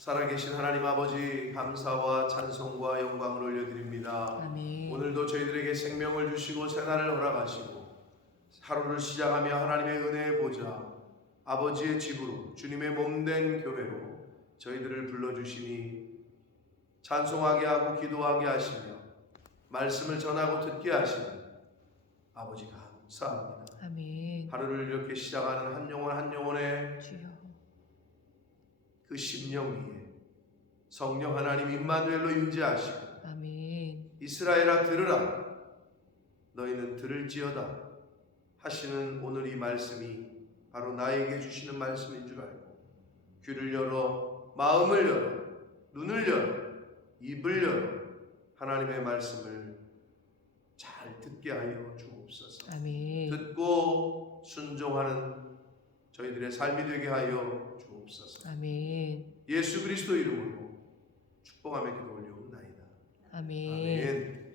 살아계신 하나님 아버지, 감사와 찬송과 영광을 올려드립니다. 아멘. 오늘도 저희들에게 생명을 주시고 새날을 허락하시고 하루를 시작하며 하나님의 은혜의 보좌 아버지의 집으로 주님의 몸된 교회로 저희들을 불러주시니 찬송하게 하고 기도하게 하시며 말씀을 전하고 듣게 하시는 아버지 감사합니다. 아멘. 하루를 이렇게 시작하는 한 영혼 한 영혼의 주여. 그 심령 위에 성령 하나님 임마누엘로 임재하시고 아멘. 이스라엘아 들으라 너희는 들을지어다 하시는 오늘 이 말씀이 바로 나에게 주시는 말씀인 줄 알고 귀를 열어 마음을 열어 눈을 열어 입을 열어 하나님의 말씀을 잘 듣게 하여 주옵소서. 아멘. 듣고 순종하는 저희들의 삶이 되게 하여 주옵소서. 아멘. 예수 그리스도 이름으로 축복하며 기도 올려옵나이다. 아멘. 아멘.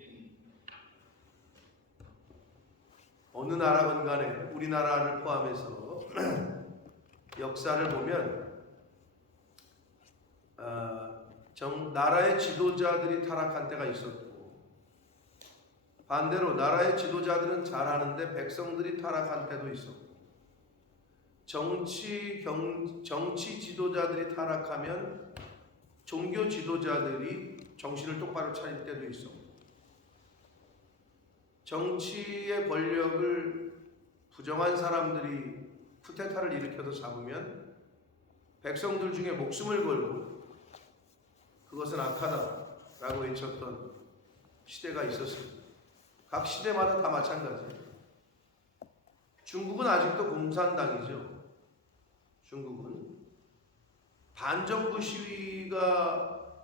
어느 나라건 간에 우리나라를 포함해서 역사를 보면 나라의 지도자들이 타락한 때가 있었고 반대로 나라의 지도자들은 잘하는데 백성들이 타락한 때도 있었고 정치 지도자들이 타락하면 종교 지도자들이 정신을 똑바로 차릴 때도 있었고 정치의 권력을 부정한 사람들이 쿠데타를 일으켜서 잡으면 백성들 중에 목숨을 걸고 그것은 악하다라고 외쳤던 시대가 있었습니다. 각 시대마다 다 마찬가지예요. 중국은 아직도 공산당이죠. 중국은 반정부 시위가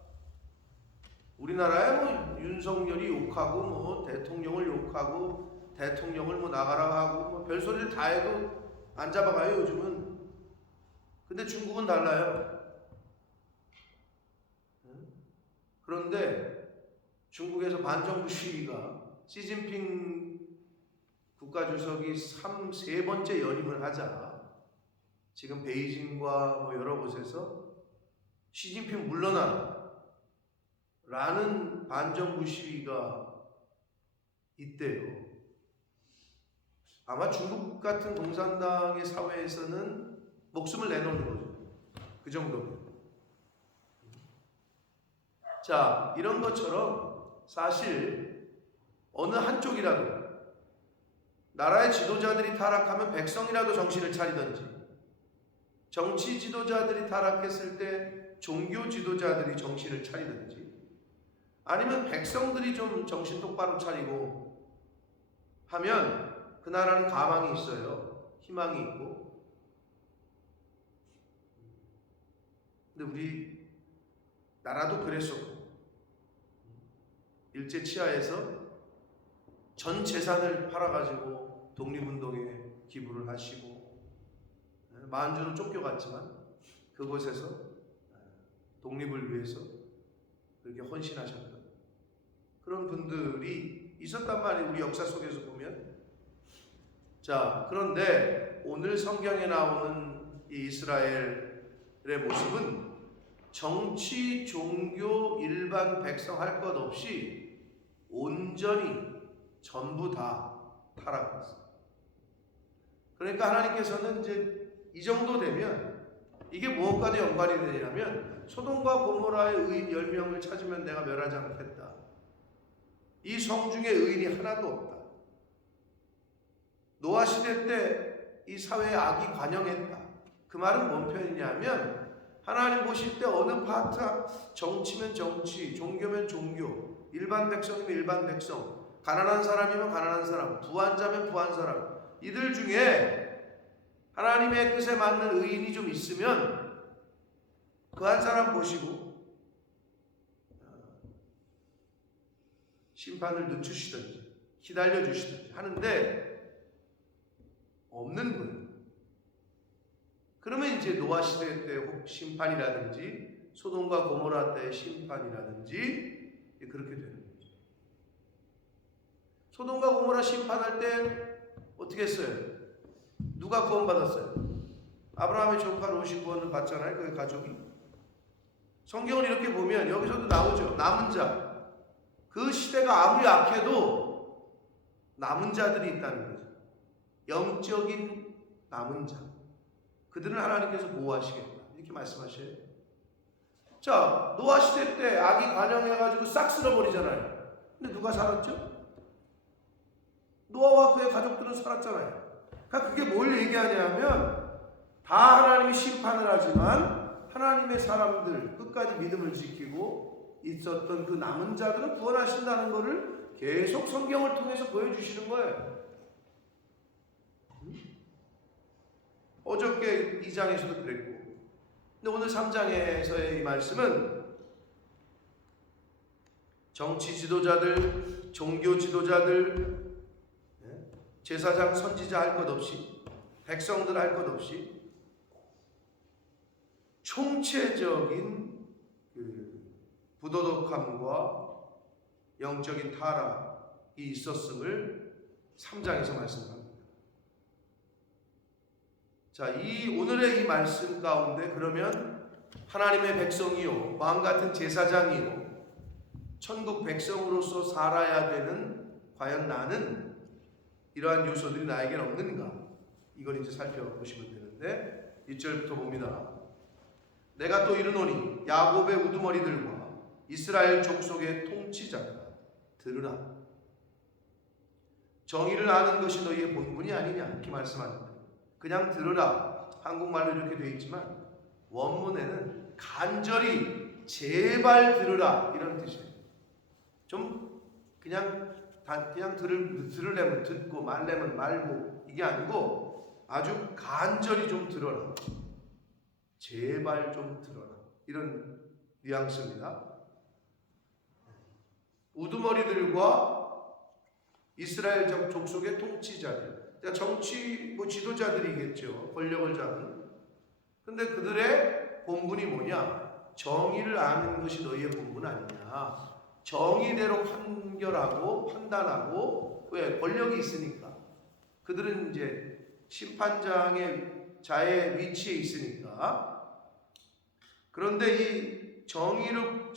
우리나라에 뭐 윤석열이 욕하고 뭐 대통령을 욕하고 대통령을 뭐 나가라 하고 뭐 별소리를 다 해도 안 잡아가요 요즘은. 근데 중국은 달라요. 그런데 중국에서 반정부 시위가 시진핑 국가주석이 세 번째 연임을 하자 지금 베이징과 뭐 여러 곳에서 시진핑 물러나라 라는 반정부 시위가 있대요. 아마 중국 같은 공산당의 사회에서는 목숨을 내놓는 거죠. 그 정도면. 자, 이런 것처럼 사실 어느 한쪽이라도 나라의 지도자들이 타락하면 백성이라도 정신을 차리든지 정치 지도자들이 타락했을 때 종교 지도자들이 정신을 차리든지 아니면 백성들이 좀 정신 똑바로 차리고 하면 그 나라는 가망이 있어요. 희망이 있고. 근데 우리 나라도 그랬었고 일제 치하에서 전 재산을 팔아가지고 독립운동에 기부를 하시고 만주로 쫓겨갔지만 그곳에서 독립을 위해서 그렇게 헌신하셨던 그런 분들이 있었단 말이에요. 우리 역사 속에서 보면. 자, 그런데 오늘 성경에 나오는 이 이스라엘의 모습은 정치, 종교, 일반 백성 할 것 없이 온전히 전부 다 타락했어요. 그러니까 하나님께서는 이제 이 정도 되면 이게 무엇과도 연관이 되냐면 소돔과 고모라의 의인 10명을 찾으면 내가 멸하지 않겠다. 이 성 중에 의인이 하나도 없다. 노아 시대 때 이 사회에 악이 관영했다. 그 말은 뭔 표현이냐면 하나님 보실 때 어느 파트 정치면 정치, 종교면 종교, 일반 백성이면 일반 백성, 가난한 사람이면 가난한 사람, 부한 자면 부한 사람, 이들 중에 하나님의 뜻에 맞는 의인이 좀 있으면 그 한 사람 보시고 심판을 늦추시든지 기다려주시든지 하는데 없는 분. 그러면 이제 노아 시대 때 심판이라든지 소돔과 고모라 때의 심판이라든지 그렇게 되는 거죠. 소돔과 고모라 심판할 때 어떻게 했어요? 누가 구원받았어요? 아브라함의 조카 롯이 구원을 받잖아요. 그 가족이. 성경을 이렇게 보면 여기서도 나오죠. 남은 자. 그 시대가 아무리 악해도 남은 자들이 있다는 거죠. 영적인 남은 자. 그들은 하나님께서 보호하시겠다. 이렇게 말씀하셔요. 자, 노아 시대 때 악이 관영해가지고 싹 쓸어버리잖아요. 근데 누가 살았죠? 노아와 그의 가족들은 살았잖아요. 그러니까 그게 뭘 얘기하냐면 다 하나님이 심판을 하지만 하나님의 사람들 끝까지 믿음을 지키고 있었던 그 남은 자들은 구원하신다는 것을 계속 성경을 통해서 보여주시는 거예요. 어저께 2장에서도 그랬고, 근데 오늘 3장에서의 이 말씀은 정치 지도자들, 종교 지도자들, 제사장, 선지자 할 것 없이, 백성들 할 것 없이 총체적인 그 부도덕함과 영적인 타락이 있었음을 3장에서 말씀합니다. 자, 이 오늘의 이 말씀 가운데 그러면 하나님의 백성이요, 마음 같은 제사장이요, 천국 백성으로서 살아야 되는 과연 나는 이러한 요소들이 나에겐 없는가? 이걸 이제 살펴보시면 되는데 1절부터 봅니다. 내가 또 이르노니 야곱의 우두머리들과 이스라엘 족속의 통치자들아 들으라. 정의를 아는 것이 너희의 본분이 아니냐 이렇게 말씀합니다. 그냥 들으라. 한국말로 이렇게 되어 있지만 원문에는 간절히 제발 들으라 이런 뜻이에요. 좀 그냥 들으려면 듣고 말려면 말고 이게 아니고 아주 간절히 좀 들어라. 제발 좀 들어라. 이런 뉘앙스입니다. 우두머리들과 이스라엘 족속의 통치자들, 그러니까 정치 지도자들이겠죠. 권력을 잡은. 근데 그들의 본분이 뭐냐? 정의를 아는 것이 너희의 본분 아니냐? 정의대로 판결하고 판단하고, 왜? 권력이 있으니까. 그들은 이제 심판장의 자의 위치에 있으니까. 그런데 이 정의롭게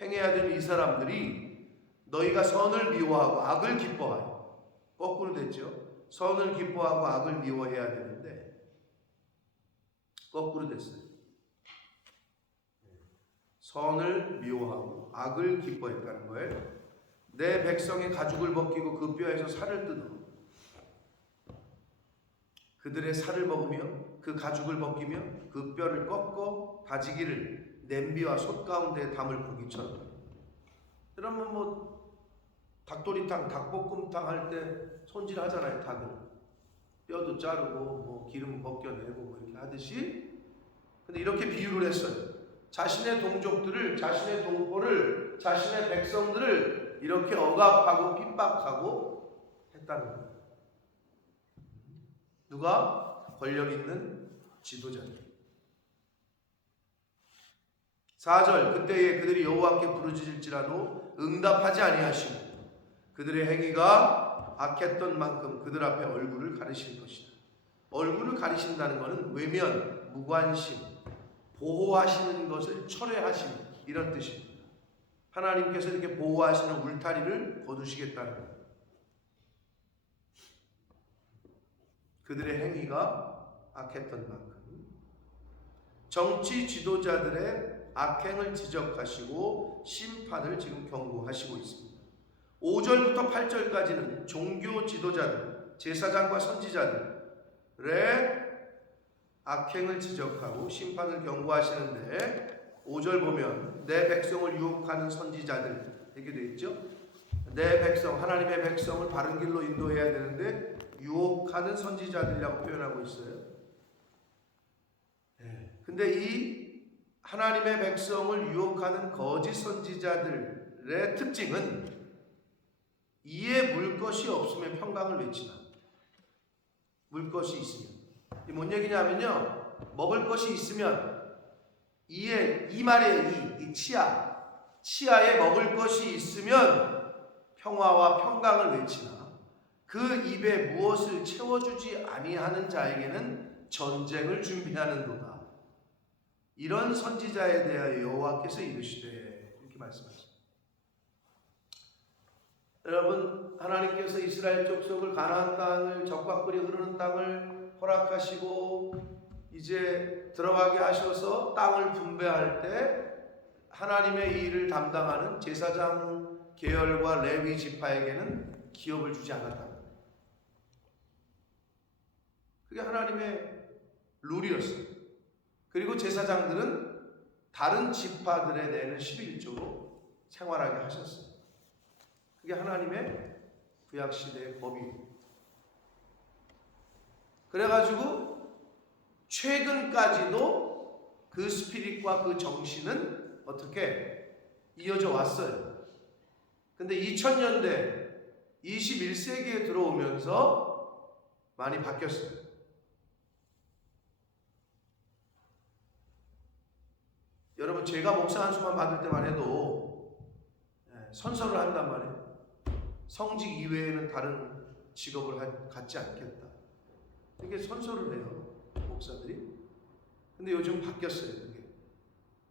행해야 되는 이 사람들이 너희가 선을 미워하고 악을 기뻐하여, 거꾸로 됐죠. 선을 기뻐하고 악을 미워해야 되는데 거꾸로 됐어요. 선을 미워하고 악을 기뻐했다는 거예요. 내 백성의 가죽을 벗기고 그 뼈에서 살을 뜯어 그들의 살을 먹으며 그 가죽을 벗기며 그 뼈를 꺾어 다지기를 냄비와 솥 가운데 담을 고기처럼. 그러면 닭도리탕, 닭볶음탕 할 때 손질하잖아요. 닭을 뼈도 자르고 기름 벗겨내고 이렇게 하듯이. 근데 이렇게 비유를 했어요. 자신의 동족들을, 자신의 동포를, 자신의 백성들을 이렇게 억압하고 핍박하고 했다는 거예요. 누가? 권력 있는 지도자들. 4절 그때에 그들이 여호와께 부르짖을지라도 응답하지 아니하시고 그들의 행위가 악했던 만큼 그들 앞에 얼굴을 가리실 것이다. 얼굴을 가리신다는 것은 외면, 무관심, 보호하시는 것을 철회하심 이런 뜻입니다. 하나님께서 이렇게 보호하시는 울타리를 거두시겠다는 거예요. 그들의 행위가 악했던 만큼. 정치 지도자들의 악행을 지적하시고 심판을 지금 경고하시고 있습니다. 5절부터 8절까지는 종교 지도자들, 제사장과 선지자들의 악행을 지적하고 심판을 경고하시는데 5절 보면 내 백성을 유혹하는 선지자들 이렇게 되어 있죠. 내 백성, 하나님의 백성을 바른 길로 인도해야 되는데 유혹하는 선지자들이라고 표현하고 있어요. 근데 이 하나님의 백성을 유혹하는 거짓 선지자들의 특징은 이에 물 것이 없으면 평강을 외치나. 물 것이 있으면. 이게 뭔 얘기냐면요. 먹을 것이 있으면 이에, 이 말에 이 치아에 먹을 것이 있으면 평화와 평강을 외치나. 그 입에 무엇을 채워주지 아니하는 자에게는 전쟁을 준비하는도다. 이런 선지자에 대하여 여호와께서 이르시되 이렇게 말씀하십니다. 여러분, 하나님께서 이스라엘 족속을 가나안 땅을 적과 꿀이 흐르는 땅을 허락하시고 이제 들어가게 하셔서 땅을 분배할 때 하나님의 일을 담당하는 제사장 계열과 레위 지파에게는 기업을 주지 않았다. 그게 하나님의 룰이었어요. 그리고 제사장들은 다른 지파들에 내는 11조로 생활하게 하셨어요. 그게 하나님의 구약시대의 법이에요. 그래가지고 최근까지도 그 스피릿과 그 정신은 어떻게 이어져 왔어요. 근데 2000년대 21세기에 들어오면서 많이 바뀌었어요. 여러분, 제가 목사 안수만 받을 때만 해도 선서를 한단 말이에요. 성직 이외에는 다른 직업을 갖지 않겠다. 이게 선서를 해요, 목사들이. 근데 요즘 바뀌었어요. 그게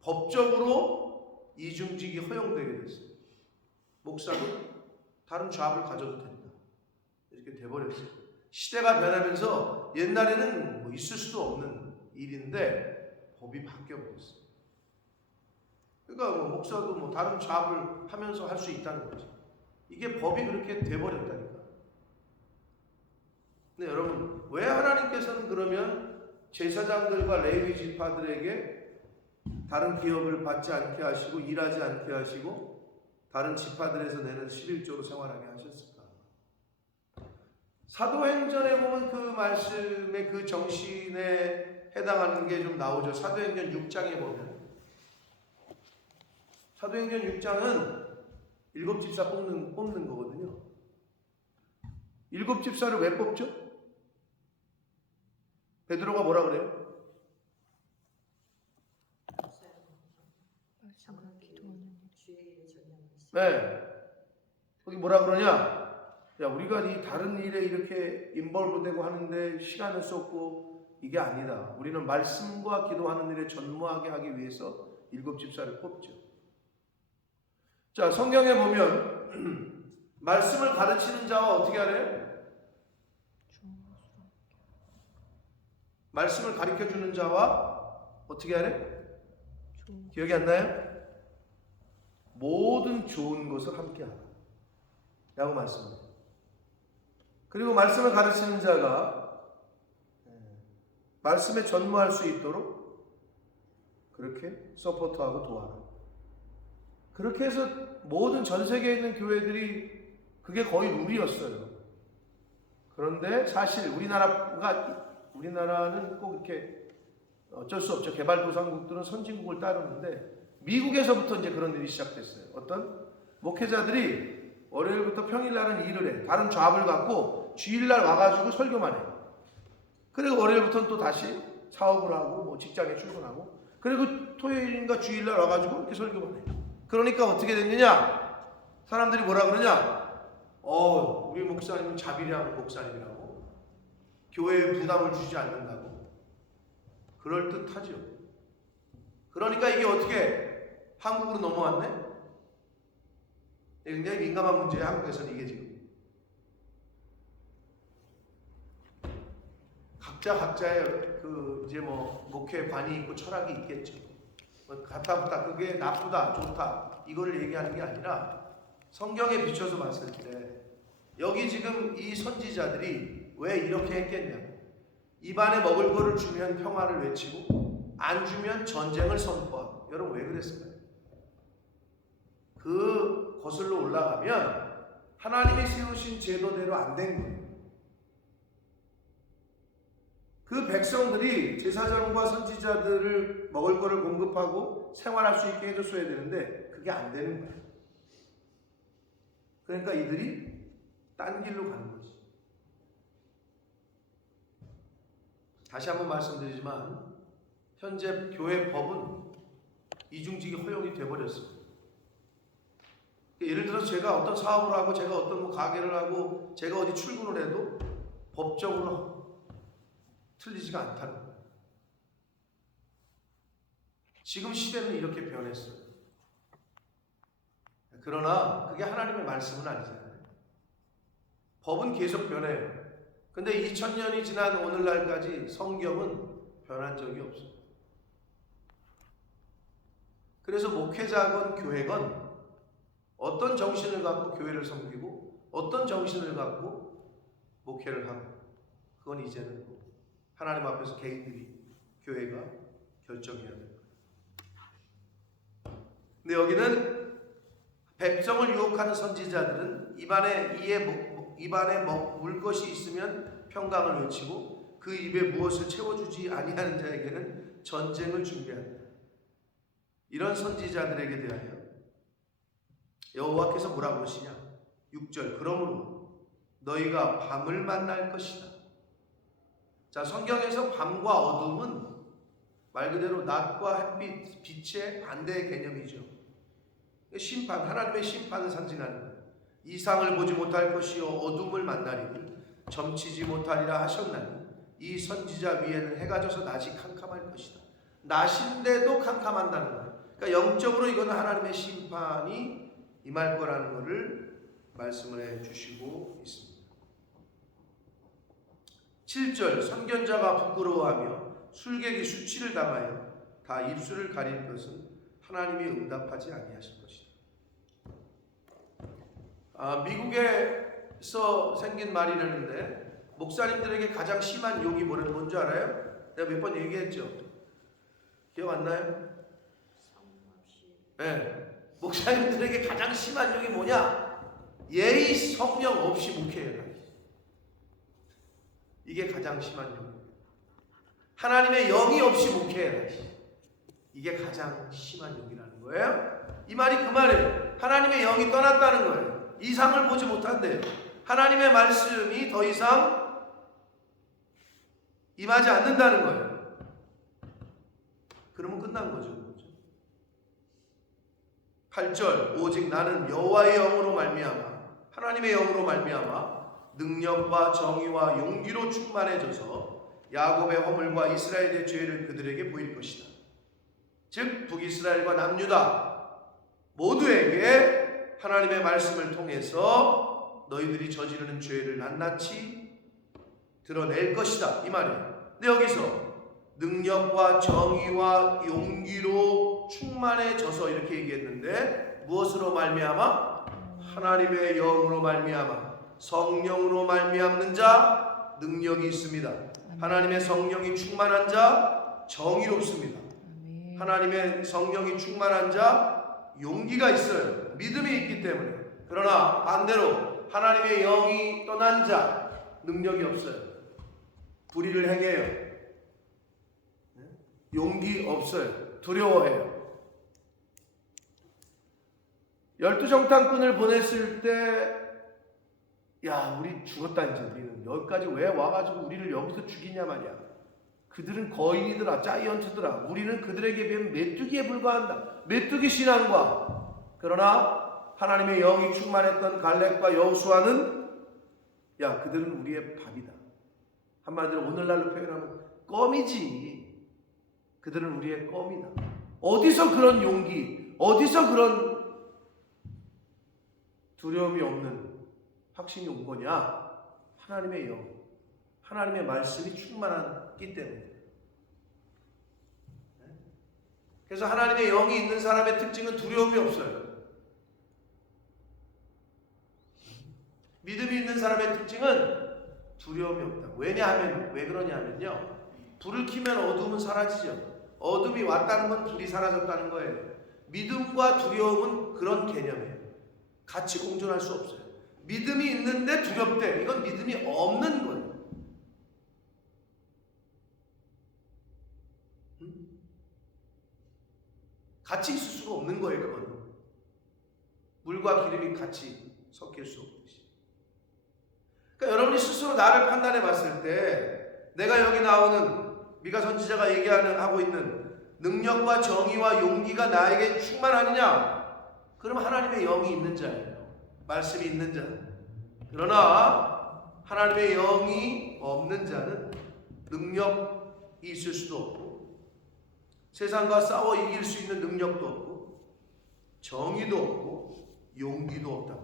법적으로 이중직이 허용되게 됐어요. 목사도 다른 잡을 가져도 된다, 이렇게 돼버렸어요. 시대가 변하면서 옛날에는 뭐 있을 수도 없는 일인데 법이 바뀌어버렸어요. 그러니까 뭐 목사도 뭐 다른 잡을 하면서 할 수 있다는 거죠. 이게 법이 그렇게 돼버렸다니까. 근데 여러분, 왜 하나님께서는 그러면 제사장들과 레위 지파들에게 다른 기업을 받지 않게 하시고 일하지 않게 하시고 다른 지파들에서 내는 11조로 생활하게 하셨을까? 사도행전에 보면 그 말씀의 그 정신에 해당하는 게 좀 나오죠. 사도행전 6장에 보면, 사도행전 6장은 7집사 뽑는 거거든요. 7집사를 왜 뽑죠? 베드로가 뭐라 그래요? 네. 거기 뭐라 그러냐? 야, 우리가 이 다른 일에 이렇게 인벌브되고 하는데 시간을 쏟고 이게 아니다. 우리는 말씀과 기도하는 일에 전무하게 하기 위해서 7집사를 뽑죠. 자, 성경에 보면 말씀을 가르치는 자와 어떻게 하래요? 말씀을 가르쳐주는 자와 어떻게 하래? 기억이 안 나요? 모든 좋은 것을 함께하라 라고 말씀해요. 그리고 말씀을 가르치는 자가 말씀에 전무할 수 있도록 그렇게 서포트하고 도와라. 그렇게 해서 모든 전 세계에 있는 교회들이 그게 거의 룰이었어요. 그런데 사실 우리나라는 꼭 이렇게 어쩔 수 없죠. 개발도상국들은 선진국을 따르는데 미국에서부터 이제 그런 일이 시작됐어요. 어떤 목회자들이 월요일부터 평일날은 일을 해. 다른 잡을 갖고 주일날 와가지고 설교만 해. 그리고 월요일부터는 또 다시 사업을 하고 뭐 직장에 출근하고, 그리고 토요일인가 주일날 와가지고 이렇게 설교만 해. 그러니까 어떻게 됐느냐? 사람들이 뭐라 그러냐? 우리 목사님은 자비량 목사님이라고, 교회에 부담을 주지 않는다고. 그럴듯하죠. 그러니까 이게 어떻게 한국으로 넘어왔네? 굉장히 민감한 문제예요, 한국에서는. 이게 지금 각자의 그 이제 뭐 목회관이 있고 철학이 있겠죠. 같다 그게 나쁘다 좋다 이거를 얘기하는 게 아니라 성경에 비춰서 봤을 때 여기 지금 이 선지자들이 왜 이렇게 했겠냐? 입안에 먹을 거를 주면 평화를 외치고 안 주면 전쟁을 선포하고. 여러분, 왜 그랬을까요? 그 거슬러 올라가면 하나님이 세우신 제도대로 안 된 거예요. 그 백성들이 제사장과 선지자들을 먹을 거를 공급하고 생활할 수 있게 해줬어야 되는데 그게 안 되는 거예요. 그러니까 이들이 딴 길로 가는 거지. 다시 한번 말씀드리지만 현재 교회 법은 이중직이 허용이 돼버렸어요. 예를 들어서 제가 어떤 사업을 하고 제가 어떤 뭐 가게를 하고 제가 어디 출근을 해도 법적으로 틀리지가 않다는 거예요. 지금 시대는 이렇게 변했어요. 그러나 그게 하나님의 말씀은 아니잖아요. 법은 계속 변해요. 근데 2000년이 지난 오늘날까지 성경은 변한 적이 없어요. 그래서 목회자건 교회건 어떤 정신을 갖고 교회를 섬기고 어떤 정신을 갖고 목회를 하고, 그건 이제는 하나님 앞에서 개인들이, 교회가 결정해야 돼요. 근데 여기는 백성을 유혹하는 선지자들은 입안에 물 것이 있으면 평강을 외치고 그 입에 무엇을 채워주지 아니하는 자에게는 전쟁을 준비한다. 이런 선지자들에게 대하여 여호와께서 뭐라고 그러시냐? 6절, 그러므로 너희가 밤을 만날 것이다. 자, 성경에서 밤과 어둠은 말 그대로 낮과 햇빛, 빛의 반대의 개념이죠. 심판, 하나님의 심판을 상징하는 거예요. 이상을 보지 못할 것이요 어둠을 만나리니 점치지 못하리라 하셨나니 이 선지자 위에는 해가 져서 낮이 캄캄할 것이다. 낮인데도 캄캄한다는 거예요. 그러니까 영적으로 이거는 하나님의 심판이 임할 거라는 것을 말씀을 해주시고 있습니다. 7절, 선견자가 부끄러워하며 술객이 수치를 당하여 다 입술을 가릴 것은 하나님이 응답하지 아니하실 것이다. 미국에서 생긴 말이라는데 목사님들에게 가장 심한 욕이 뭔지 알아요? 내가 몇 번 얘기했죠. 기억 안 나요? 네. 목사님들에게 가장 심한 욕이 뭐냐? 예의 성령 없이 목회해라. 이게 가장 심한 욕이에요. 하나님의 영이 없이 목회해라. 이게 가장 심한 욕이라는 거예요. 이 말이 그 말이에요. 하나님의 영이 떠났다는 거예요. 이상을 보지 못한대요. 하나님의 말씀이 더 이상 임하지 않는다는 거예요. 그러면 끝난 거죠. 8절, 오직 나는 여호와의 영으로 말미암아, 하나님의 영으로 말미암아 능력과 정의와 용기로 충만해져서 야곱의 허물과 이스라엘의 죄를 그들에게 보일 것이다. 즉 북이스라엘과 남유다 모두에게 하나님의 말씀을 통해서 너희들이 저지르는 죄를 낱낱이 드러낼 것이다, 이 말이에요. 근데 여기서 능력과 정의와 용기로 충만해져서 이렇게 얘기했는데 무엇으로 말미암아? 하나님의 영으로 말미암아. 성령으로 말미암는 자 능력이 있습니다. 하나님의 성령이 충만한 자 정의롭습니다. 하나님의 성령이 충만한 자 용기가 있어요. 믿음이 있기 때문에. 그러나 반대로 하나님의 영이 떠난 자 능력이 없어요. 불의를 행해요. 용기 없어요. 두려워해요. 12정탐꾼을 보냈을 때 야, 우리 죽었다 이제. 우리는 여기까지 왜 와가지고 우리를 여기서 죽이냐 말이야. 그들은 거인이더라, 자이언트더라. 우리는 그들에게 비하면 메뚜기에 불과한다. 메뚜기 신앙과. 그러나 하나님의 영이 충만했던 갈렙과 여호수아는 야, 그들은 우리의 밥이다. 한마디로 오늘날로 표현하면 껌이지. 그들은 우리의 껌이다. 어디서 그런 용기, 어디서 그런 두려움이 없는 확신이 온 거냐? 하나님의 영, 하나님의 말씀이 충만하기 때문에. 그래서 하나님의 영이 있는 사람의 특징은 두려움이 없어요. 믿음이 있는 사람의 특징은 두려움이 없다. 왜냐하면, 왜 그러냐면요, 불을 켜면 어둠은 사라지죠. 어둠이 왔다는 건 불이 사라졌다는 거예요. 믿음과 두려움은 그런 개념이에요. 같이 공존할 수 없어요. 믿음이 있는데 두렵대. 이건 믿음이 없는 거예요. 같이 있을 수가 없는 거예요. 그건 물과 기름이 같이 섞일 수 없듯이. 그러니까 여러분이 스스로 나를 판단해 봤을 때 내가 여기 나오는 미가 선지자가 하고 있는 능력과 정의와 용기가 나에게 충만하느냐? 그럼 하나님의 영이 있는 자예요. 말씀이 있는 자. 그러나 하나님의 영이 없는 자는 능력이 있을 수도 없고 세상과 싸워 이길 수 있는 능력도 없고 정의도 없고 용기도 없다.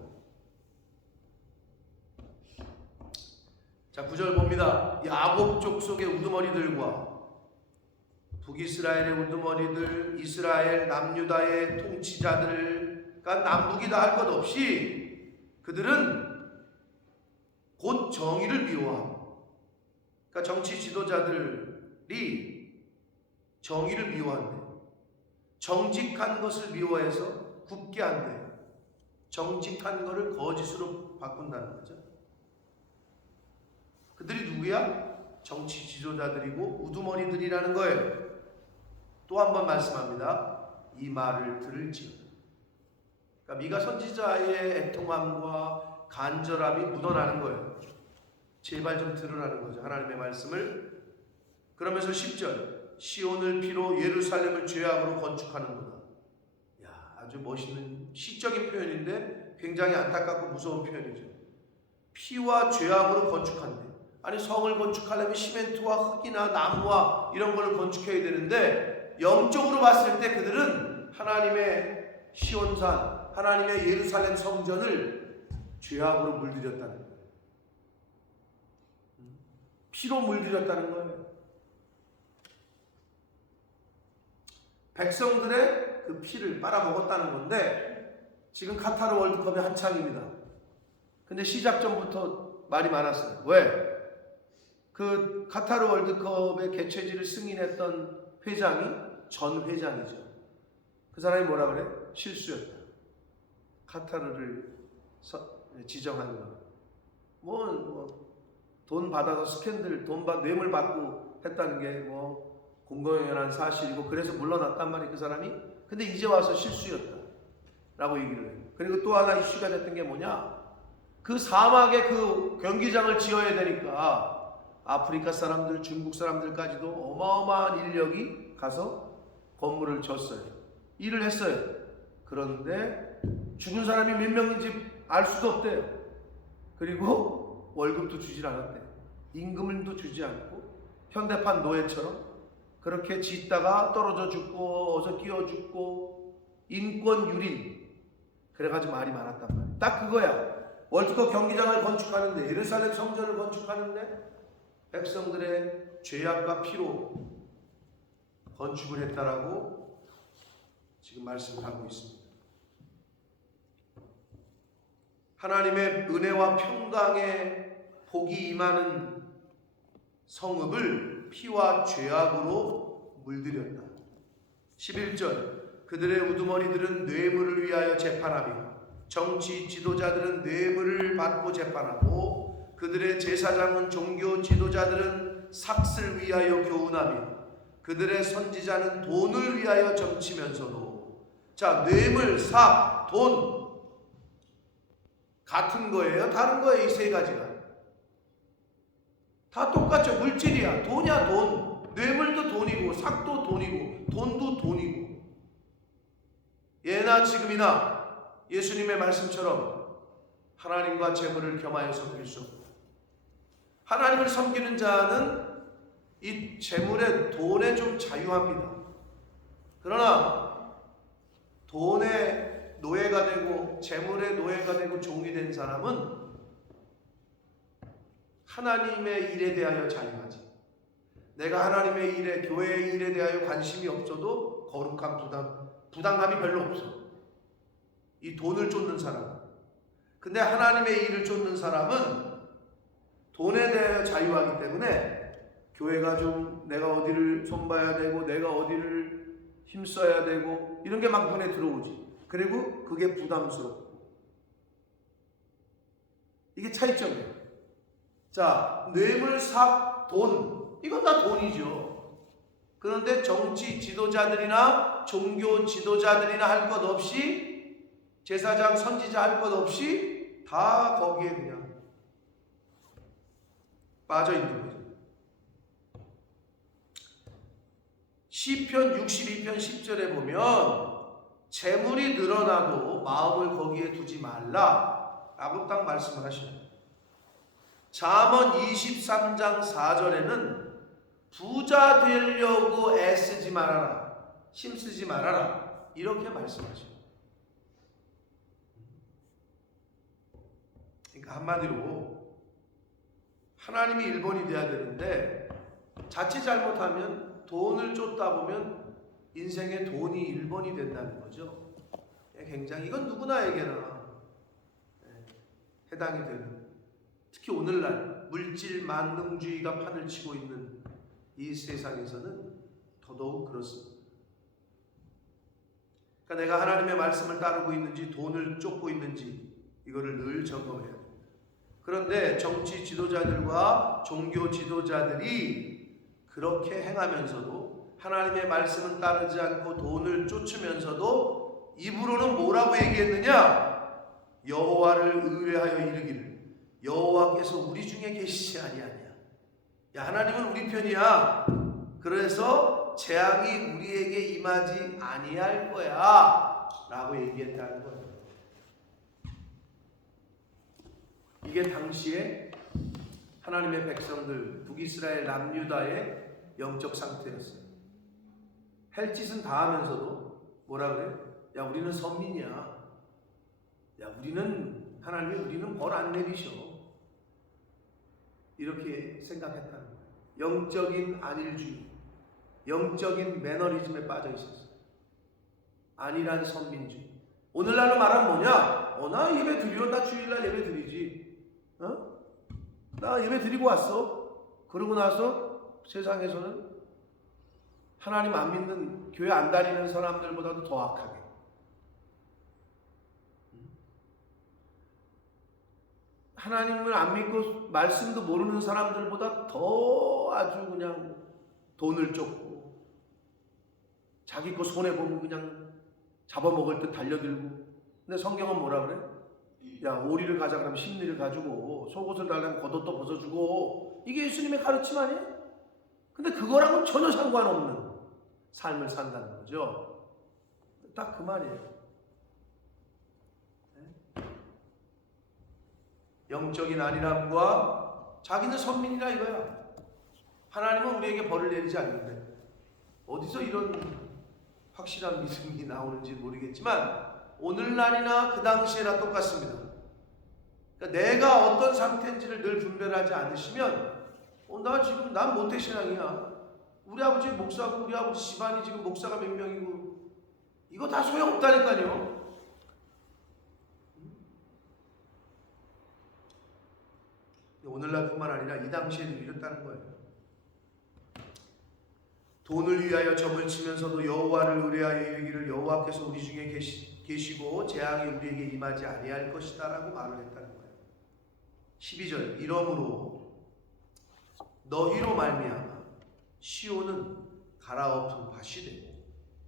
자, 9절 봅니다. 야곱 족속의 우두머리들과 북이스라엘의 우두머리들, 이스라엘 남유다의 통치자들, 그러니까 남북이다 할 것 없이 그들은 곧 정의를 미워하고, 그러니까 정치 지도자들이 정의를 미워한대. 정직한 것을 미워해서 굽게 한대. 정직한 것을 거짓으로 바꾼다는 거죠. 그들이 누구야? 정치 지도자들이고 우두머리들이라는 거예요. 또 한 번 말씀합니다. 이 말을 들을지어다. 그러니까 미가 선지자의 애통함과 간절함이 묻어나는 거예요. 제발 좀 들으라는 거죠. 하나님의 말씀을. 그러면서 10절 시온을 피로 예루살렘을 죄악으로 건축하는구나. 야, 아주 멋있는 시적인 표현인데 굉장히 안타깝고 무서운 표현이죠. 피와 죄악으로 건축한대. 아니, 성을 건축하려면 시멘트와 흙이나 나무와 이런 걸 건축해야 되는데 영적으로 봤을 때 그들은 하나님의 시온산, 하나님의 예루살렘 성전을 죄악으로 물들였다는 거예요. 피로 물들였다는 거예요. 백성들의 그 피를 빨아먹었다는 건데 지금 카타르 월드컵이 한창입니다. 근데 시작 전부터 말이 많았어요. 왜? 그 카타르 월드컵의 개최지를 승인했던 회장이 전 회장이죠. 그 사람이 뭐라 그래? 실수였다. 카타르를 지정하는 거. 돈 받아서 스캔들, 뇌물 받고 했다는 게 공공연한 사실이고 그래서 물러났단 말이에요, 그 사람이. 근데 이제 와서 실수였다라고 얘기를 해요. 그리고 또 하나 이슈가 됐던 게 뭐냐? 그 사막에 그 경기장을 지어야 되니까 아프리카 사람들, 중국 사람들까지도 어마어마한 인력이 가서 건물을 졌어요. 일을 했어요. 그런데 죽은 사람이 몇 명인지 알 수도 없대요. 그리고 월급도 주질 않았대요. 임금도 주지 않고 현대판 노예처럼 그렇게 짓다가 떨어져 죽고 어서 끼어 죽고 인권 유린. 그래가지고 말이 많았단 말이에요. 딱 그거야. 월드컵 경기장을 건축하는데, 예루살렘 성전을 건축하는데 백성들의 죄악과 피로 건축을 했다라고 지금 말씀을 하고 있습니다. 하나님의 은혜와 평강의 복이 임하는 성읍을 피와 죄악으로 물들였다. 11절 그들의 우두머리들은 뇌물을 위하여 재판하며 정치 지도자들은 뇌물을 받고 재판하고 그들의 제사장은 종교 지도자들은 삭슬 위하여 교훈하며 그들의 선지자는 돈을 위하여 점치면서도. 자, 뇌물, 삭, 돈 같은 거예요? 다른 거예요? 이 세 가지가 다 똑같죠. 물질이야. 돈이야 돈. 뇌물도 돈이고 삭도 돈이고 돈도 돈이고. 예나 지금이나 예수님의 말씀처럼 하나님과 재물을 겸하여 섬길 수 없다. 하나님을 섬기는 자는 이 재물에, 돈에 좀 자유합니다. 그러나 돈의 노예가 되고 재물의 노예가 되고 종이 된 사람은 하나님의 일에 대하여 자유하지. 내가 하나님의 일에, 교회의 일에 대하여 관심이 없어도 거룩한 부담감이 별로 없어. 이 돈을 쫓는 사람은. 근데 하나님의 일을 쫓는 사람은 돈에 대하여 자유하기 때문에 교회가 좀 내가 어디를 손봐야 되고 내가 어디를 힘써야 되고 이런 게 막 눈에 들어오지. 그리고 그게 부담스럽고. 이게 차이점이에요. 자, 뇌물, 삭, 돈, 이건 다 돈이죠. 그런데 정치 지도자들이나 종교 지도자들이나 할 것 없이, 제사장, 선지자 할 것 없이 다 거기에 그냥 빠져 있는 거죠. 시편 62편 10절에 보면 재물이 늘어나도 마음을 거기에 두지 말라 라고 딱 말씀을 하셔요. 잠언 23장 4절에는 부자 되려고 애쓰지 말아라. 힘쓰지 말아라. 이렇게 말씀하죠. 그러니까 한마디로 하나님이 1번이 돼야 되는데 자칫 잘못하면 돈을 쫓다 보면 인생의 돈이 1번이 된다는 거죠. 굉장히 이건 누구나에게나 해당이 되는, 특히 오늘날 물질 만능주의가 판을 치고 있는 이 세상에서는 더더욱 그렇습니다. 그러니까 내가 하나님의 말씀을 따르고 있는지 돈을 쫓고 있는지 이거를 늘 점검해야 됩니다. 그런데 정치 지도자들과 종교 지도자들이 그렇게 행하면서도 하나님의 말씀은 따르지 않고 돈을 쫓으면서도 입으로는 뭐라고 얘기했느냐? 여호와를 의뢰하여 이르기를 여호와께서 우리 중에 계시지 아니하냐. 야, 하나님은 우리 편이야. 그래서 재앙이 우리에게 임하지 아니할 거야 라고 얘기했다는 거예요. 이게 당시에 하나님의 백성들 북이스라엘 남유다의 영적 상태였어요. 할 짓은 다 하면서도 뭐라 그래? 야, 우리는 선민이야. 야, 우리는 하나님이 우리는 벌 안 내리셔. 이렇게 생각했다는 거예요. 영적인 안일주의, 영적인 매너리즘에 빠져 있었어요. 안일한 선민주의. 오늘날로 말하면 뭐냐? 나 예배 드려. 나 주일날 예배 드리지. 나 예배 드리고 왔어. 그러고 나서 세상에서는 하나님 안 믿는, 교회 안 다니는 사람들보다도 더 악하게, 하나님을 안 믿고 말씀도 모르는 사람들보다 더 아주 그냥 돈을 쫓고 자기 거 손해보면 그냥 잡아먹을 듯 달려들고. 근데 성경은 뭐라 그래? 야, 오리를 가자 그러면 심리를 가지고, 속옷을 달라면 겉옷도 벗어주고. 이게 예수님의 가르침 아니에요? 근데 그거랑은 전혀 상관없는 삶을 산다는 거죠. 딱 그 말이에요. 영적인 안일함과 자기는 선민이라 이거야. 하나님은 우리에게 벌을 내리지 않는데. 어디서 이런 확실한 믿음이 나오는지 모르겠지만 오늘날이나 그 당시에나 똑같습니다. 그러니까 내가 어떤 상태인지를 늘 분별하지 않으시면 나 지금 난 모태신앙이야. 우리 아버지 목사고 우리 아버지 집안이 지금 목사가 몇 명이고 이거 다 소용없다니까요. 오늘날뿐만 아니라 이 당시에도 이랬다는 거예요. 돈을 위하여 점을 치면서도 여호와를 의뢰하여 이르기를 여호와께서 우리 중에 계시고 재앙이 우리에게 임하지 아니할 것이다 라고 말을 했다는 거예요. 12절 이러므로 너희로 말미암아 시온은 갈아엎은 밭이 되고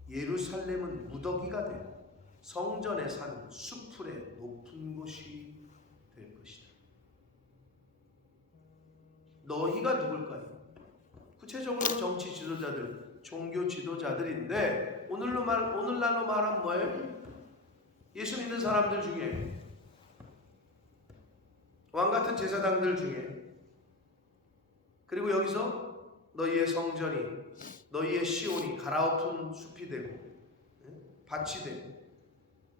예루살렘은 무더기가 되고 성전에 사는 수풀의 높은 곳이 될 것이다. 너희가 누굴까요? 구체적으로 정치 지도자들, 종교 지도자들인데 오늘날로 말하면 뭐예요? 예수 믿는 사람들 중에, 왕같은 제사장들 중에, 그리고 여기서 너희의 성전이, 너희의 시온이 갈아엎은 숲이 되고 밭이 되고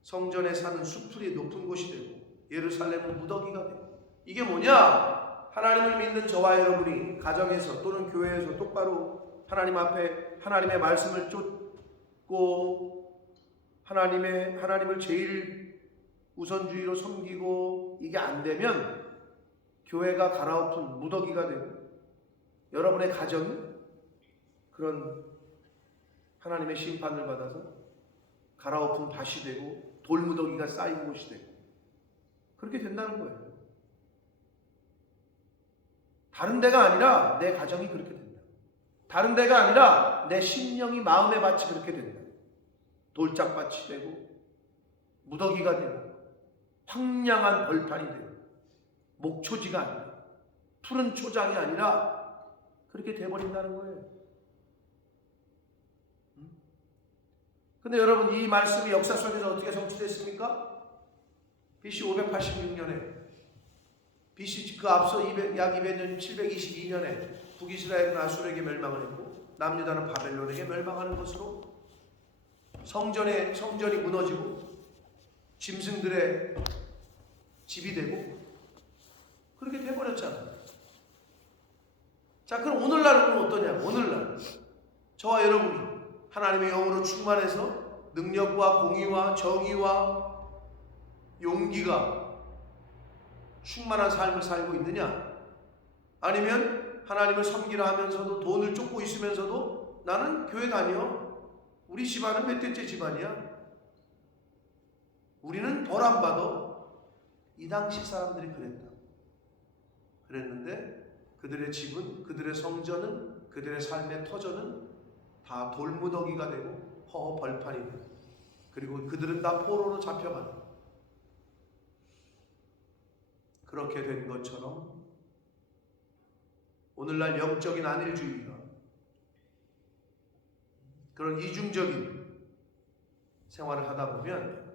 성전에 사는 수풀이 높은 곳이 되고 예루살렘은 무더기가 되고. 이게 뭐냐? 하나님을 믿는 저와 여러분이 가정에서 또는 교회에서 똑바로 하나님 앞에 하나님의 말씀을 쫓고 하나님을 제일 우선주의로 섬기고 이게 안 되면 교회가 갈아엎은 무더기가 되고 여러분의 가정이 그런 하나님의 심판을 받아서 갈아엎은 밭이 되고 돌무더기가 쌓인 곳이 되고 그렇게 된다는 거예요. 다른 데가 아니라 내 가정이 그렇게 된다. 다른 데가 아니라 내 심령이 마음의 밭이 그렇게 된다. 돌짝밭이 되고 무더기가 되고 황량한 벌판이 되고 목초지가 아니라 푸른 초장이 아니라 그렇게 돼버린다는 거예요. 근데 여러분 이 말씀이 역사 속에서 어떻게 성취됐습니까? BC 586년에 BC 그 앞서 약 200년 722년에 북이스라엘은 아수르에게 멸망을 했고 남유다는 바벨론에게 멸망하는 것으로 성전이 무너지고 짐승들의 집이 되고 그렇게 돼버렸잖아요. 자, 그럼 오늘날은 어떠냐? 오늘날 저와 여러분이 하나님의 영으로 충만해서 능력과 공의와 정의와 용기가 충만한 삶을 살고 있느냐? 아니면 하나님을 섬기라 하면서도 돈을 쫓고 있으면서도 나는 교회 다녀. 우리 집안은 몇 대째 집안이야. 우리는 벌 안 받아. 이 당시 사람들이 그랬는데 그들의 집은, 그들의 성전은, 그들의 삶의 터전은 다 돌무더기가 되고 벌판이 되고, 그리고 그들은 다 포로로 잡혀가는, 그렇게 된 것처럼 오늘날 영적인 안일주의가 그런 이중적인 생활을 하다 보면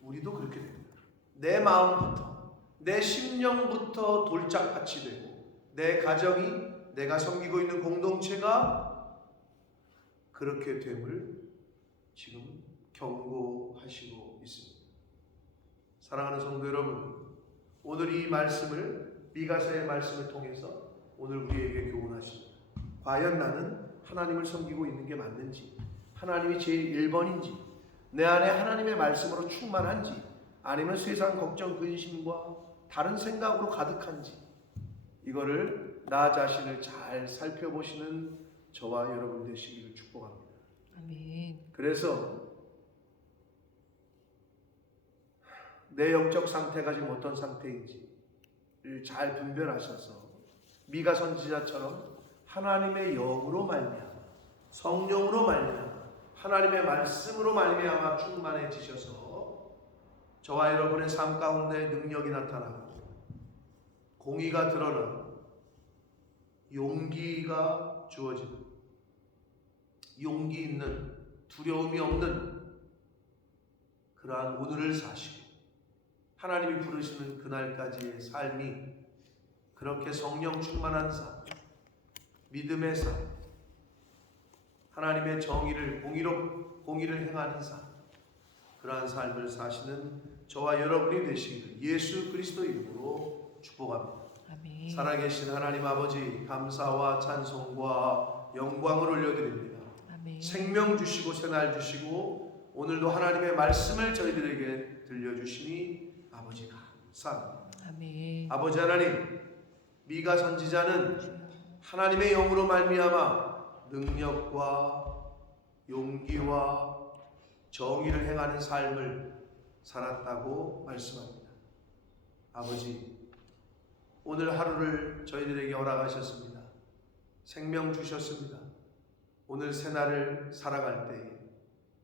우리도 그렇게 됩니다. 내 마음부터, 내 심령부터 돌짝밭이 되고 내 가정이, 내가 섬기고 있는 공동체가 그렇게 됨을 지금 경고하시고 있습니다. 사랑하는 성도 여러분, 오늘 이 말씀을, 미가서의 말씀을 통해서 오늘 우리에게 교훈하십니다. 과연 나는 하나님을 섬기고 있는 게 맞는지, 하나님이 제일 1번인지, 내 안에 하나님의 말씀으로 충만한지, 아니면 세상 걱정, 근심과 다른 생각으로 가득한지, 이거를 나 자신을 잘 살펴보시는 저와 여러분 되시기를 축복합니다. 아멘. 그래서 내 영적 상태가 지금 어떤 상태인지를 잘 분별하셔서 미가 선지자처럼 하나님의 영으로 말미암아, 성령으로 말미암아, 하나님의 말씀으로 말미암아 충만해지셔서 저와 여러분의 삶 가운데 능력이 나타나고 공의가 드러나고 용기가 주어지는, 용기 있는, 두려움이 없는 그러한 오늘을 사시고 하나님이 부르시는 그날까지의 삶이 그렇게 성령 충만한 삶, 믿음의 삶, 하나님의 정의를, 공의를 행하는 삶, 그러한 삶을 사시는 저와 여러분이 되시기를 예수 그리스도 이름으로 축복합니다. 아멘. 살아계신 하나님 아버지, 감사와 찬송과 영광을 올려드립니다. 아멘. 생명 주시고 새날 주시고 오늘도 하나님의 말씀을 저희들에게 들려주시니 아버지 감사합니다. 아멘. 아버지 하나님, 미가 선지자는 하나님의 영으로 말미암아 능력과 용기와 정의를 행하는 삶을 살았다고 말씀합니다. 아버지, 오늘 하루를 저희들에게 허락하셨습니다. 생명 주셨습니다. 오늘 새날을 살아갈 때에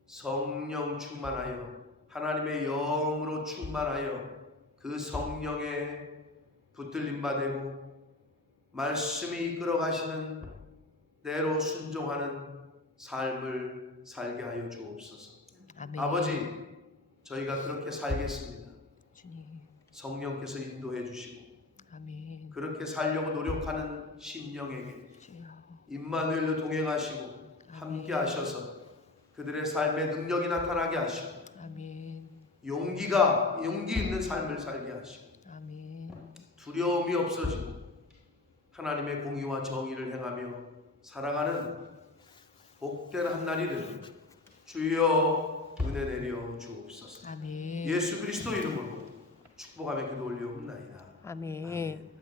성령 충만하여, 하나님의 영으로 충만하여 그 성령에 붙들림 받고 말씀이 이끌어 가시는 대로 순종하는 삶을 살게 하여 주옵소서. 아멘. 아버지, 저희가 그렇게 살겠습니다. 주님. 성령께서 인도해 주시고 아멘. 그렇게 살려고 노력하는 심령에게 주여. 임마누엘로 동행하시고 함께 하셔서 그들의 삶에 능력이 나타나게 하시고 아멘. 용기 있는 삶을 살게 하시고 아멘. 두려움이 없어지고 하나님의 공의와 정의를 행하며 살아가는 복된 한날이 되도록 주여 은혜 내려 주옵소서. 아멘. 예수 그리스도 이름으로 축복하며 기도 올려옵나이다. 아멘.